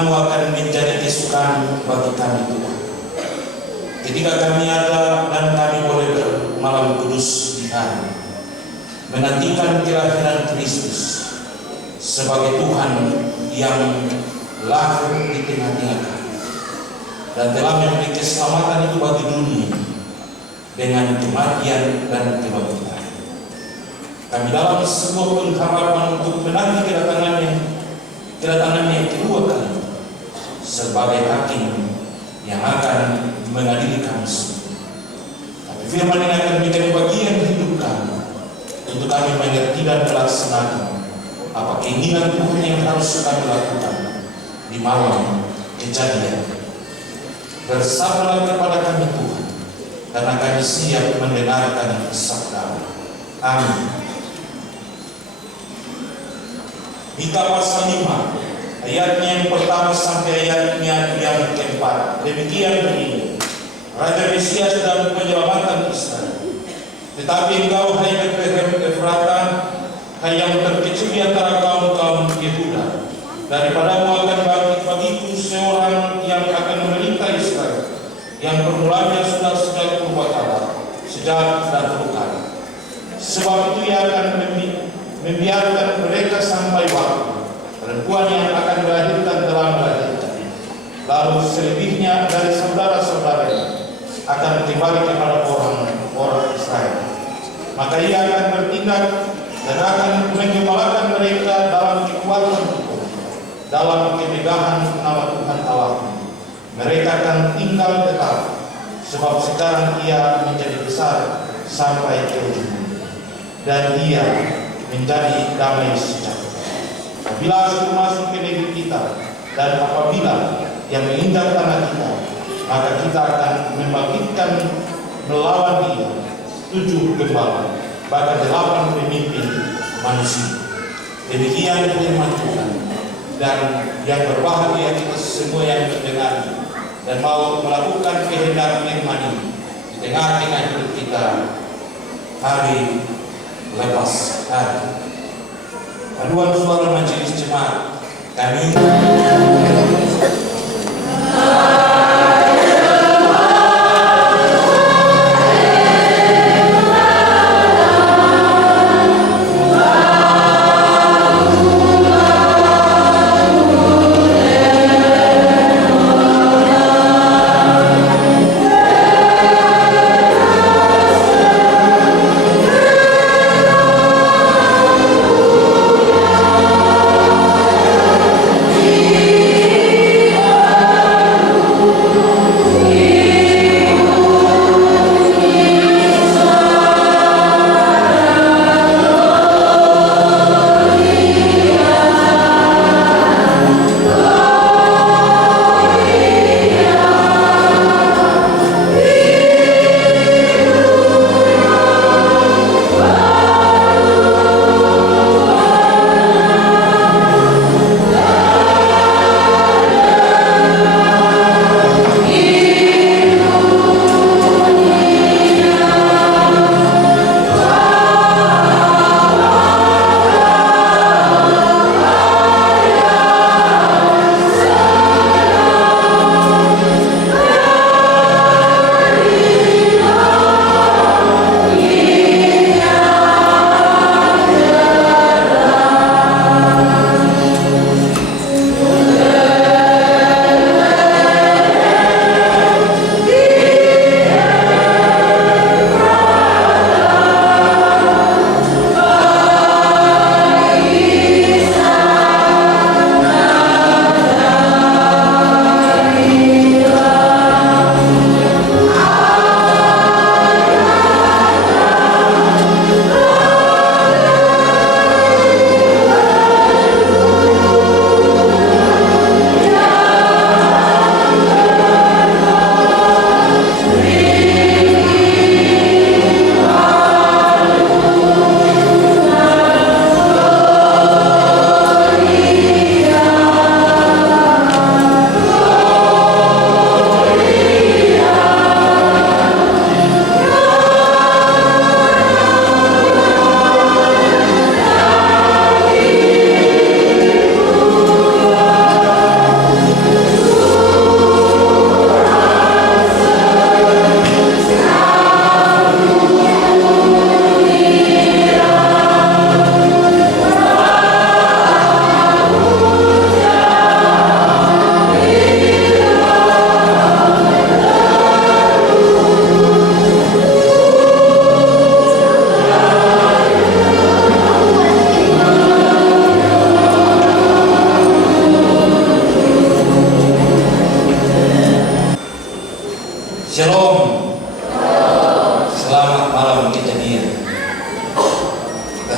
firman-Mu akan menjadi kesukaan bagi kami Tuhan. Ketika kami ada dan kami boleh bermalam kudus di hari, menantikan kelahiran Kristus sebagai Tuhan yang lahir di tengah-tengah kami dan telah memberi keselamatan itu bagi dunia dengan kematian dan kebangkitan. Kami dalam sebuah pengharapan untuk menanti kedatangan yang kedua kali sebagai hakim yang akan mengadili kami semua. Tapi firman ini akan menjadi bagian hidup kami untuk kami mengerti dan melaksanakan apa keinginan Tuhan yang harus kami lakukan di malam kejadian. Bersabarlah kepada kami Tuhan, karena kami siap mendengarkan sabda-Mu. Amin. Mika pasal 5 ayatnya yang pertama sampai ayatnya yang keempat. Demikian bunyinya, Raja Mesias dan penyelamatan Israel. Tetapi engkau, hai Betlehem Efrata, hai yang terkecil di antara kaum-kaum Yehuda, daripadamu akan bagiku seorang yang akan memerintah Israel, yang permulanya sudah sejak purbakala, sejak dahulu kala. Sebab itu ia akan membiarkan mereka sampai waktu perempuan yang akan melahirkan telah melahirkan. Lalu selebihnya dari saudara-saudaranya akan kembali kepada orang Israel. Maka ia akan bertindak dan akan menggembalakan mereka dalam kekuatan Tuhan, dalam kemegahan nama Tuhan Allah. Mereka akan tinggal tetap, sebab sekarang ia menjadi besar sampai ke ujung, dan ia menjadi damai sejahtera. Apabila aku masuk ke negeri kita, dan apabila yang menginjak tanah kita, maka kita akan membangkitkan melawan dia 7 gembala, bahkan 8 pemimpin manusia. Demikian firman Tuhan. Dan yang berbahagia kita semua yang mendengar dan mau melakukan kehendak firman ini di tengah-tengah hidup kita hari lepas hari. Paduan suara majelis jemaat kami Amen.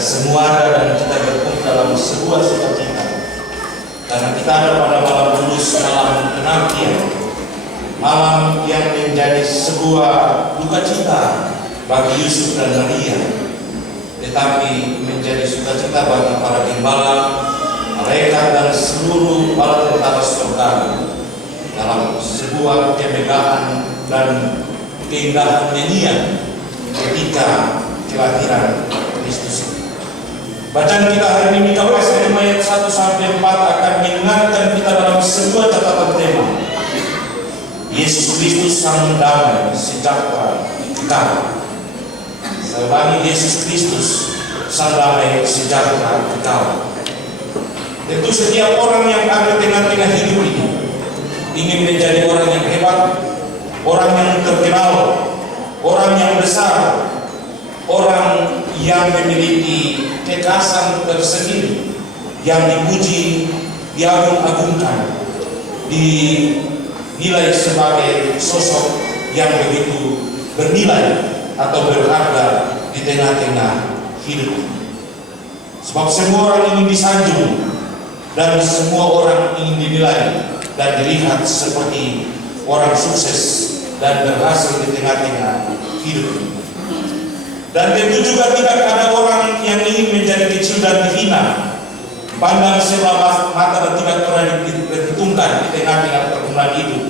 semua ada dan kita berkumpul dalam sebuah sukacita. Karena kita ada pada malam kudus, malam penantian, malam yang menjadi sebuah duka cita bagi Yusuf dan Maria, tetapi menjadi sukacita bagi para gembala, malaikat dan seluruh bala tentara surga dalam sebuah kemegahan dan keindahan nyanyian ketika kelahiran Kristus. Bacaan kita hari ini Mika pasal 5 ayat 1 sampai 4 akan mengingatkan kita dalam sebuah catatan tema. Yesus Kristus sang damai sejahtera kita. Saya ulangi, Yesus Kristus sang damai sejahtera kita. Tentu setiap orang yang ada tengah-tengah hidup ini ingin menjadi orang yang hebat, orang yang terkenal, orang yang besar, orang yang memiliki kekasan tersendiri, yang dipuji, diagung-agungkan, dinilai sebagai sosok yang begitu bernilai atau berharga di tengah-tengah hidup. Sebab semua orang ingin disanjung dan semua orang ingin dinilai dan dilihat seperti orang sukses dan berhasil di tengah-tengah hidup. Dan tentu juga tidak ada orang yang ingin menjadi kecil dan dihina, pandang sebelah mata dan tidak pernah diperhitungkan di tengah-tengah pergumulan hidup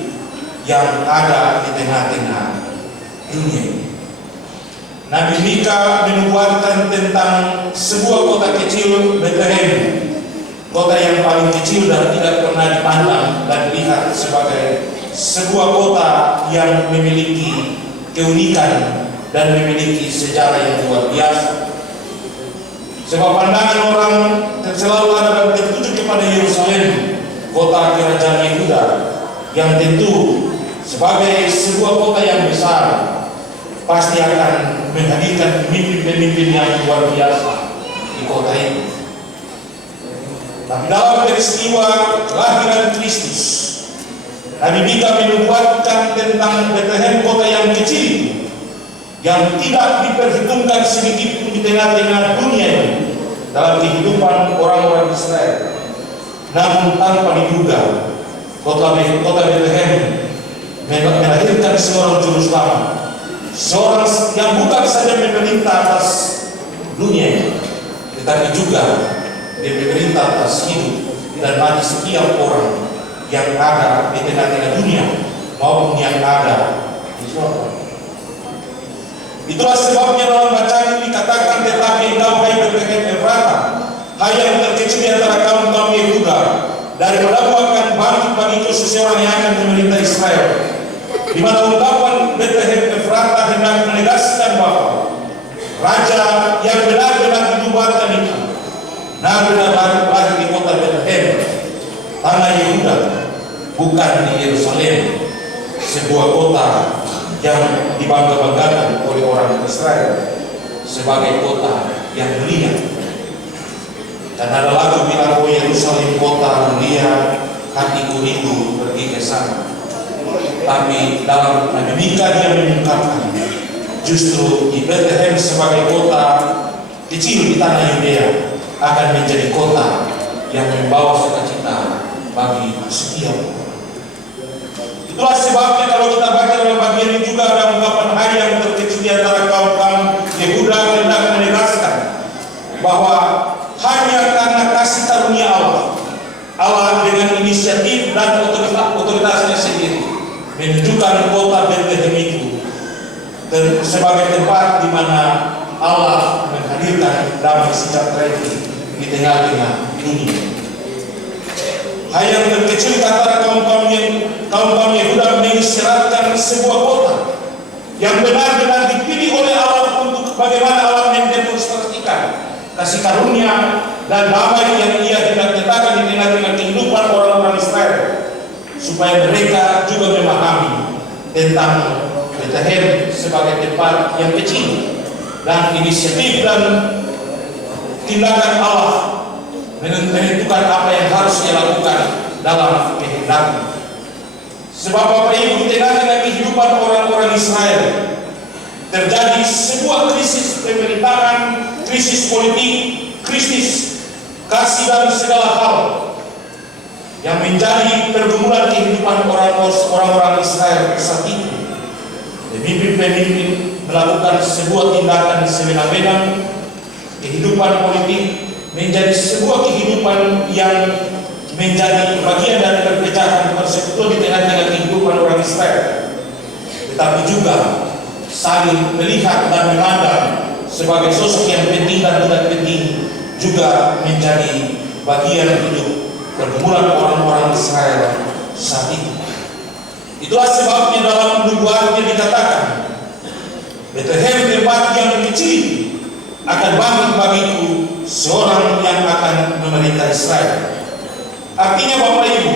yang ada di tengah-tengah dunia. Nabi Mika menubuatkan tentang sebuah kota kecil, Bethlehem, kota yang paling kecil dan tidak pernah dipandang dan dilihat sebagai sebuah kota yang memiliki keunikan dan memiliki sejarah yang luar biasa. Sebab pandangan orang selalu ada dan tertuju kepada Yerusalem, kota kerajaan Yehuda, yang tentu sebagai sebuah kota yang besar pasti akan menghadirkan pemimpin-pemimpin yang luar biasa di kota ini. Tapi dalam peristiwa kelahiran Kristus, Nabi Mika menubuatkan tentang Bethlehem, kota yang kecil yang tidak diperhitungkan sedikit pun di tengah-tengah dunia ini dalam kehidupan orang-orang Israel. Namun tanpa diduga, kota Bethlehem melahirkan seorang juru selamat, seorang yang bukan saja memerintah atas dunia ini, tetapi juga dia memerintah atas hidup dan mati setiap orang yang ada di tengah-tengah dunia maupun yang ada di surga. Itulah sebabnya dalam bacaan ini dikatakan, tetapi engkau hai Bethlehem Efrata, hai yang terkecil di antara kaum-kaum Yehuda, daripadamu akan bangkit bagiku seseorang yang akan memerintah Israel. Di mana ungkapan Bethlehem Efrata hendak menegaskan bahwa raja yang benar-benar dinubuatkan itu benar-benar lahir di kota Bethlehem, tanah Yehuda, bukan di Yerusalem, sebuah kota yang dibangga-banggakan oleh orang Israel sebagai kota yang mulia. Dan ada lagu bilang, oh Yerusalem kota mulia, hatiku rindu pergi ke sana. Tapi dalam Nabi Mika dia mengungkapkan justru di Bethlehem sebagai kota kecil di tanah Yudea akan menjadi kota yang membawa sukacita bagi setiap orang. Itulah sebabnya kalau kita baca dalam bagian ini juga ada ungkapan hai yang terkecil di antara kaum-kaum Yehuda hendak menegaskan bahwa hanya karena kasih karunia Allah dengan inisiatif dan otoritasnya sendiri menunjukkan kota Bethlehem itu sebagai tempat di mana Allah menghadirkan damai sejahtera itu di tengah-tengah dunia. Hai yang terkecil di antara kaum-kaum Yehuda mengisyaratkan sebuah kota yang benar-benar dipilih oleh Allah untuk bagaimana Allah mendemonstrasikan kasih karunia dan damai yang ia hendak nyatakan di tengah-tengah kehidupan orang-orang Israel, supaya mereka juga memahami tentang Bethlehem sebagai tempat yang kecil dan inisiatif dan tindakan Allah menentukan apa yang harus dia lakukan dalam kehendaknya. Sebab Bapak Ibu, di tengah-tengah kehidupan orang-orang Israel terjadi sebuah krisis pemerintahan, krisis politik, krisis kasih dan segala hal yang menjadi pergumulan kehidupan orang-orang Israel saat itu. Pemimpin-pemimpin melakukan sebuah tindakan semena-mena. Kehidupan politik menjadi sebuah kehidupan yang menjadi bagian dari perpecahan persekutuan di tengah-tengah kehidupan orang Israel. Tetapi juga saling melihat dan memandang sebagai sosok yang penting dan tidak penting juga menjadi bagian hidup pergumulan orang-orang Israel saat itu. Itulah sebabnya dalam nubuatnya dikatakan, Betlehem tempat yang kecil akan bangkit bagiku seorang yang akan memerintah Israel. Artinya Bapak Ibu,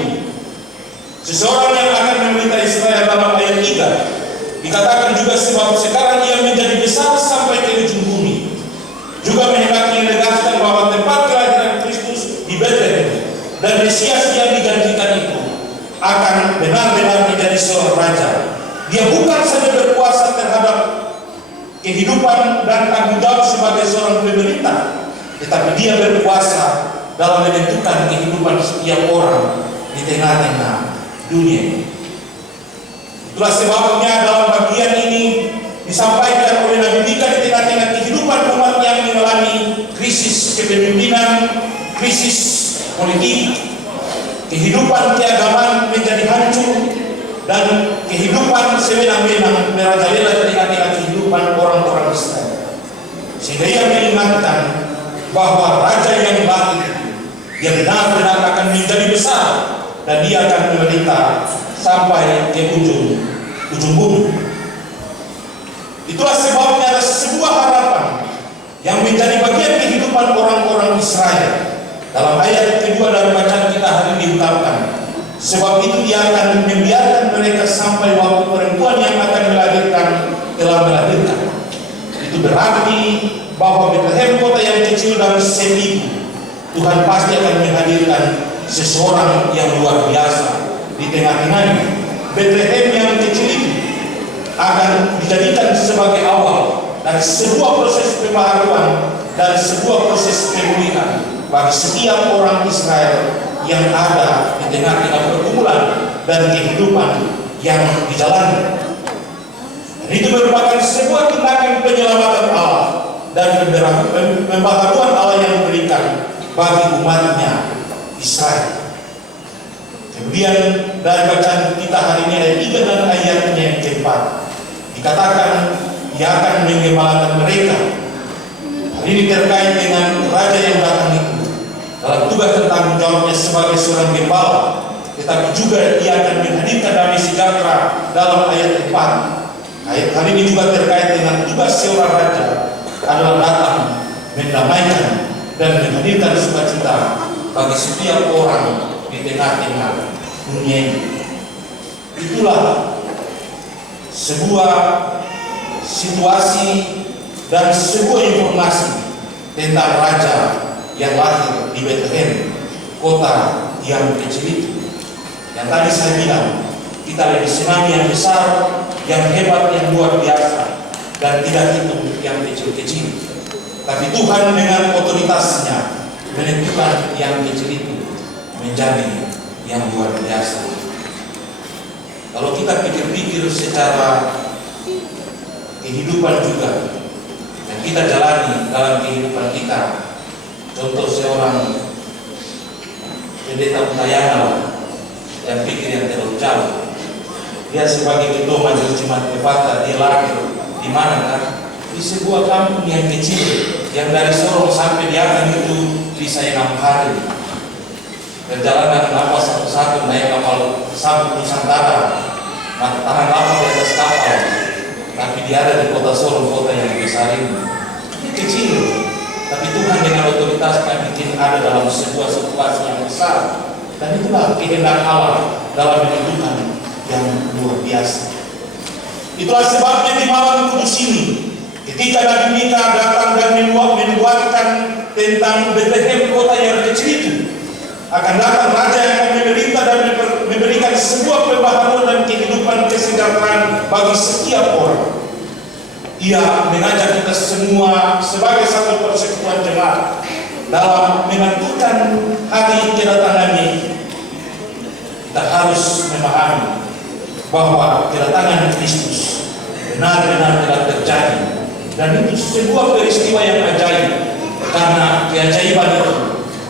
seseorang yang akan memerintah Israel dalam ayat 3 dikatakan juga sebab sekarang ia menjadi besar sampai ke ujung bumi. Juga menghendaki menegaskan bahwa tempat kelahiran Kristus di Betlehem dan Mesias yang dijanjikan itu akan benar-benar menjadi seorang raja. Dia bukan saja berkuasa terhadap kehidupan dan tanggung jawab sebagai seorang pemerintah, tetapi dia berkuasa dalam menentukan kehidupan setiap orang di tengah-tengah dunia. Itulah sebabnya dalam bagian ini disampaikan oleh Nabi Mika di tengah-tengah kehidupan umat yang mengalami krisis kepemimpinan, krisis politik, kehidupan keagamaan menjadi hancur, dan kehidupan semena-mena merajalela di tengah-tengah kehidupan orang-orang Israel. Sehingga ia mengingatkan bahwa raja yang lahir, dia benar-benar akan menjadi besar dan dia akan memerintah sampai ke ujung bumi. Itulah sebabnya ada sebuah harapan yang menjadi bagian kehidupan orang-orang Israel. Dalam ayat kedua dari bacaan kita hari ini diungkapkan, sebab itu dia akan membiarkan mereka sampai waktu perempuan yang akan melahirkan telah melahirkan. Itu berarti bahwa Betlehem kota yang kecil dan sempit, Tuhan pasti akan menghadirkan seseorang yang luar biasa di tengah-tengahnya. Betlehem yang kecil itu akan dijadikan sebagai awal dari sebuah proses pembaharuan dan sebuah proses pemulihan bagi setiap orang Israel yang ada di tengah-tengah pergumulan dan kehidupan yang dijalani. Dan itu merupakan sebuah tindakan penyelamatan Allah dan pembaharuan Allah yang diberikan bagi umatnya Israel. Kemudian dari bacaan kita hari ini ayat 3 dan ayatnya yang keempat dikatakan ia akan menggembalakan mereka. Hari ini terkait dengan raja yang datang itu dalam tugas dan tanggung jawabnya sebagai seorang gembala, tetapi juga ia akan menghadirkan damai sejahtera dalam ayat 4. Ayat hari ini juga terkait dengan tugas seorang raja adalah datang mendamaikan dan menghadirkan sukacita bagi setiap orang di tengah-tengah dunia ini. Itulah sebuah situasi dan sebuah informasi tentang raja yang lahir di Betlehem, kota yang kecil itu. Yang tadi saya bilang, kita lebih senang yang besar, yang hebat, yang luar biasa, dan tidak itu yang kecil-kecil. Tapi Tuhan dengan otoritasnya menentukan yang kecil itu menjadi yang luar biasa. Kalau kita pikir-pikir secara kehidupan juga yang kita jalani dalam kehidupan kita, contoh seorang pendeta Utayana yang pikir yang terlalu jauh, dia sebagai ketua majelis jemaat Befata, dia lahir di mana kan? Di sebuah kampung yang kecil yang dari Sorong sampai di Akan itu bisa 6 hari. Perjalanan kapal satu-satu naik kapal sabuk Nusantara, tahan kapal di atas kapal, tapi dia ada di kota Sorong, kota yang besar ini. Ini kecil, tapi Tuhan dengan otoritasnya bikin ada dalam sebuah situasi yang besar. Dan itulah kehendak Allah dalam menentukan yang luar biasa. Itulah sebabnya di malam kudus ini, ketika Nabi Mika datang dan menubuatkan tentang Betlehem kota yang kecil itu, akan datang raja yang akan memerintah dan memberikan sebuah pembaharuan dan kehidupan kesejahteraan bagi setiap orang. Ia mengajak kita semua sebagai satu persekutuan jemaat dalam menentukan hari kedatangannya. Kita harus memahami bahwa kedatangan Kristus benar-benar telah terjadi, dan itu sebuah peristiwa yang ajaib, karena keajaiban itu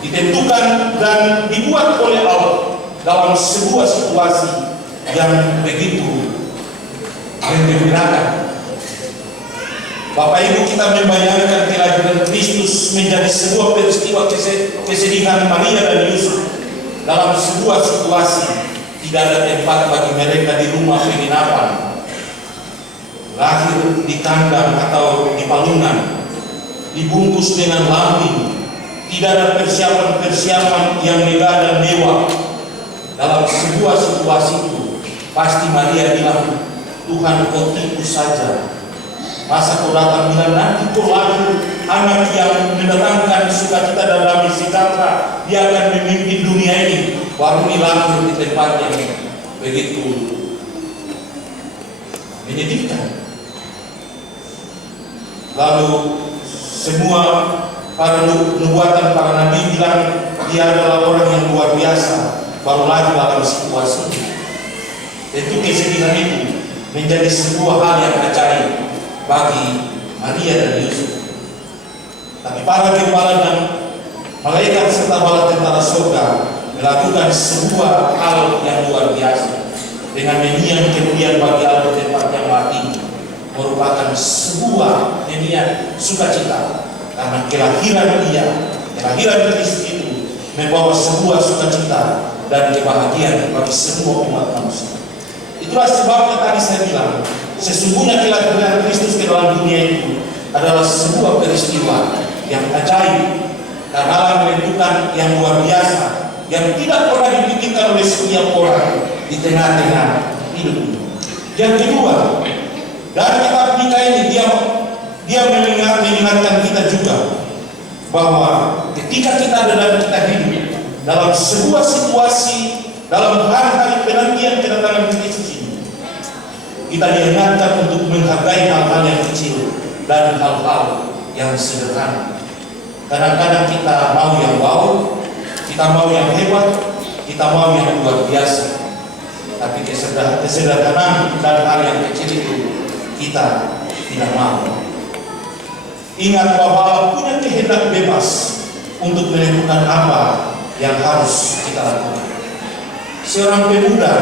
ditentukan dan dibuat oleh Allah dalam sebuah situasi yang begitu menggembirakan. Bapak Ibu, kita membayangkan kelahiran Kristus menjadi sebuah peristiwa kesedihan Maria dan Yusuf dalam sebuah situasi tidak ada tempat bagi mereka di rumah penginapan, lahir di kandang atau di palungan, dibungkus dengan lambing, tidak ada persiapan yang megah dan mewah. Dalam sebuah situasi itu pasti Maria bilang, Tuhan, kau tipu saja. Masa kau datang bilang nanti kau lahir anak yang mendatangkan sukacita dan damai sejahtera, dia akan memimpin dunia ini, baru lahir di tempat yang begitu menyedihkan. Lalu semua para nubuatan para nabi bilang dia adalah orang yang luar biasa, baru lagi dalam situasi itu. Tentu kesedihan itu menjadi sebuah hal yang ajaib bagi Maria dan Yusuf. Tapi para gembala dan malaikat serta bala tentara surga melakukan sebuah hal yang luar biasa dengan menyiang kemudian bagi Allah tempat yang mati, merupakan sebuah nyanyian sukacita karena kelahiran Kristus itu membawa sebuah sukacita dan kebahagiaan bagi semua umat manusia. Itulah sebabnya tadi saya bilang, sesungguhnya kelahiran Kristus ke dalam dunia itu adalah sebuah peristiwa yang ajaib, karena Allah menentukan yang luar biasa yang tidak pernah dipikirkan oleh setiap orang di tengah-tengah hidup. Yang kedua, dari kitab Mika ini dia mengingatkan kita juga bahwa ketika kita ada dan kita hidup dalam sebuah situasi, dalam hari-hari penantian kedatangan Kristus ini, kita diingatkan untuk menghargai hal-hal yang kecil dan hal-hal yang sederhana. Kadang-kadang kita mau yang wow, kita mau yang hebat, kita mau yang luar biasa, tapi kesederhanaan dan hal yang kecil itu kita tidak mau. Ingat bahwa Allah punya kehendak bebas untuk menentukan apa yang harus kita lakukan. Seorang pemuda,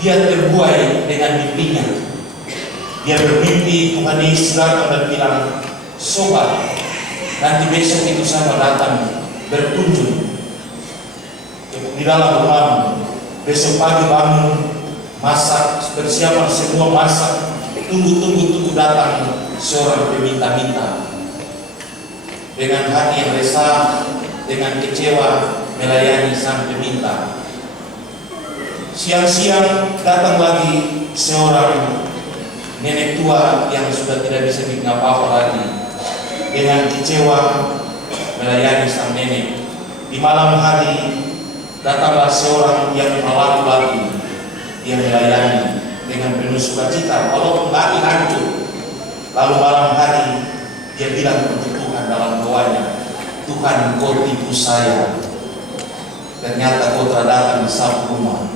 dia terbuai dengan mimpinya. Dia bermimpi Tuhan Yesus datang dan bilang, sobat, nanti besok itu sama datang berkunjung di dalam rumahmu. Besok pagi bangun, masak, persiapan semua masak, tunggu datang seorang peminta-minta. Dengan hati yang resah, dengan kecewa melayani sang peminta. Siang-siang datang lagi seorang nenek tua yang sudah tidak bisa bikin apa-apa lagi. Dengan kecewa melayani sang nenek. Di malam hari datanglah seorang yang malam lagi, dia melayani dengan penuh sukacita walaupun lagi hancur. Lalu malam hari dia bilang untuk Tuhan dalam doanya, Tuhan, kau tipu saya, ternyata kau telah datang di satu rumah.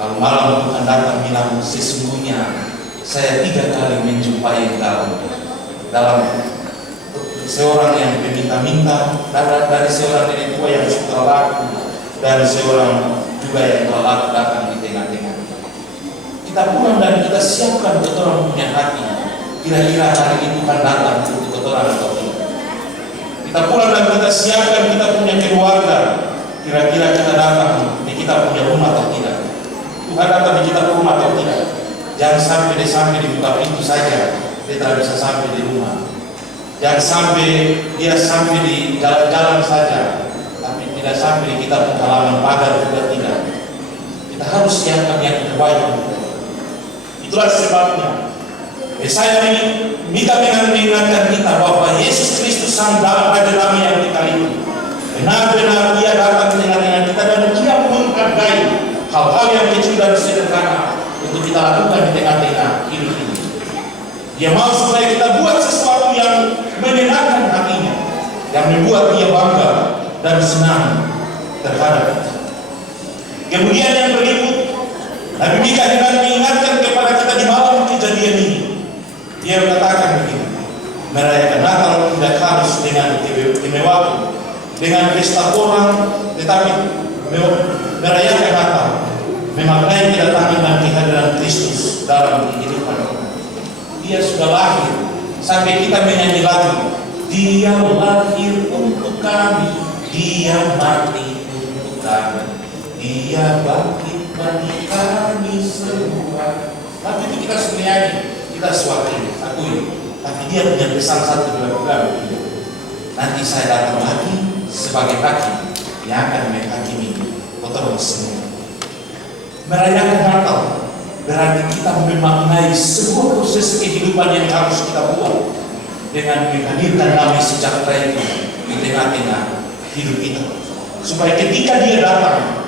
Lalu malam Tuhan datang bilang, sesungguhnya saya 3 kali menjumpai engkau dalam seorang yang meminta-minta, dari seorang nenek tua yang suka laku, dan seorang juga yang telah datang di tengah-tengah. Kita pulang dan kita siapkan betul punya hati. Kira-kira hari ini Tuhan datang untuk betulan atau tidak. Kita pulang dan kita siapkan kita punya keluarga. Kira-kira kita datang di kita punya rumah atau tidak. Tuhan datang di kita rumah atau tidak. Jangan sampai dibuka pintu saja, dia tidak bisa sampai di rumah. Jangan sampai dia sampai di jalan-jalan saja, tapi tidak sampai di kita pun halaman pagar juga tidak. Kita harus siapkan yang terbaik. Itulah sebabnya Yesaya ini minta mengingatkan kita bahwa Yesus Kristus sang Raja Damai yang kita itu benar-benar dia datang dengan kita dan dia menghargai hal-hal yang kecil dan sederhana untuk kita lakukan di tengah-tengah hidup ini. Dia mau supaya kita buat sesuatu yang menyenangkan hatinya, yang membuat dia bangga dan senang terhadap kita. Kemudian yang berikut, Nabi Mika hendak mengingatkan kepada kita di malam kejadian ini. Dia katakan begini, merayakan Natal tidak harus dengan kemewahan, dengan pesta orang, tetapi merayakan Natal memaknai kedatangan dan kehadiran Kristus dalam kehidupan kita. Dia sudah lahir, sampai kita menyanyi lagu, Dia lahir untuk kami, Dia mati untuk kami, Dia bangkit bagi kami semua. Lagu itu kita sudah nyanyi, kita suarakan, akui. Tapi dia punya pesan satu dua begini, nanti saya datang lagi sebagai hakim yang akan menghakimi kotoran semua. Merayakan Natal berarti kita memaknai sebuah proses kehidupan yang harus kita buat dengan menghadirkan damai sejahtera itu di tengah-tengah hidup kita, supaya ketika dia datang,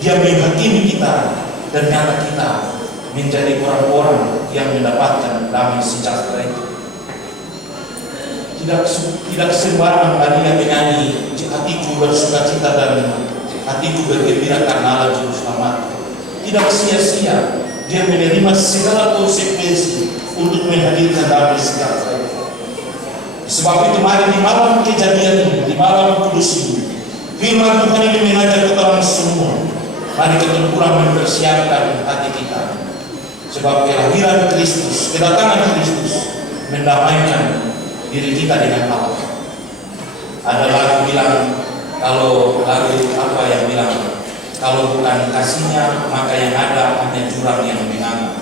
dia menghakimi kita dan nyata kita menjadi orang-orang yang mendapatkan damai sejahtera itu. Tidak sembarang Maria menyanyi, hatiku bersukacita dan hatiku bergembira karena Allah Juru Selamat. Tidak sia-sia dia menerima segala konsekuensi untuk menghadirkan damai sejahtera itu. Sebab itu mari di malam kejadian ini, di malam kudus ini, firman Tuhan ini mengajak kita orang semua, mari kita pulang mempersiapkan hati kita. Sebab kelahiran Kristus, kedatangan Kristus mendamaikan diri kita dengan Allah. Ada lagu bilang, kalau lagu apa yang bilang, kalau bukan kasihnya maka yang ada hanya jurang yang menganga.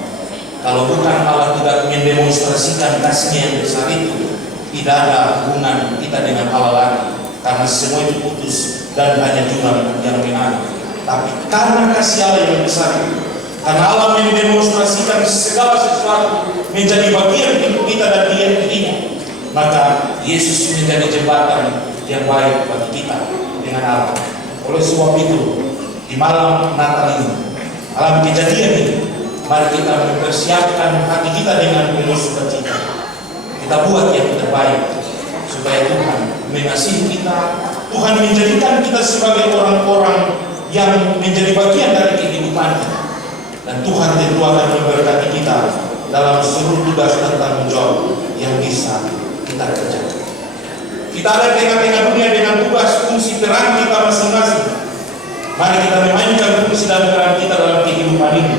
Kalau bukan Allah tidak mendemonstrasikan kasihnya yang besar itu, tidak ada hubungan kita dengan Allah lagi, karena semua itu putus dan hanya jurang yang menganga. Tapi karena kasih Allah yang besar itu, karena Allah mendemonstrasikan segala sesuatu menjadi bagian hidup kita dan dia ini, maka Yesus menjadi jembatan yang baik bagi kita dengan Allah. Oleh sebab itu, di malam Natal ini, malam kejadian ini, mari kita mempersiapkan hati kita dengan penuh sukacita. Kita buat yang terbaik supaya Tuhan mengasihi kita. Tuhan menjadikan kita sebagai orang-orang yang menjadi bagian dari kehidupan kita. Dan Tuhan tentu akan memberkati kita dalam seluruh tugas dan tanggung jawab yang bisa kita kerjakan. Kita ada tengah-tengah dunia dengan tugas fungsi peran kita masing-masing. Mari kita memainkan fungsi dan peran kita dalam kehidupan ini,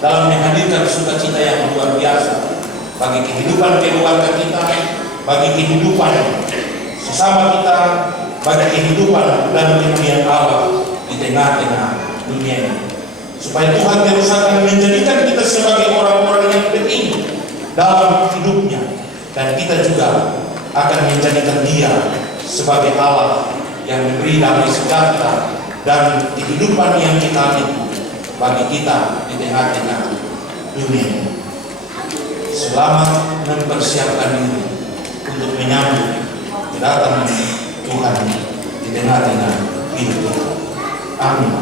dalam menghadirkan sukacita yang luar biasa bagi kehidupan keluarga kita, bagi kehidupan sesama kita, bagi kehidupan dan kemuliaan Allah di tengah-tengah dunia ini. Supaya Tuhan terus akan menjadikan kita sebagai orang-orang yang penting dalam hidupnya, dan kita juga akan menjadikan Dia sebagai Allah yang memberi damai sejahtera dan kehidupan yang kita itu bagi kita di tengah-tengah dunia ini. Selamat mempersiapkan diri untuk menyambut kedatangan Tuhan di tengah-tengah hidup kita. Amin.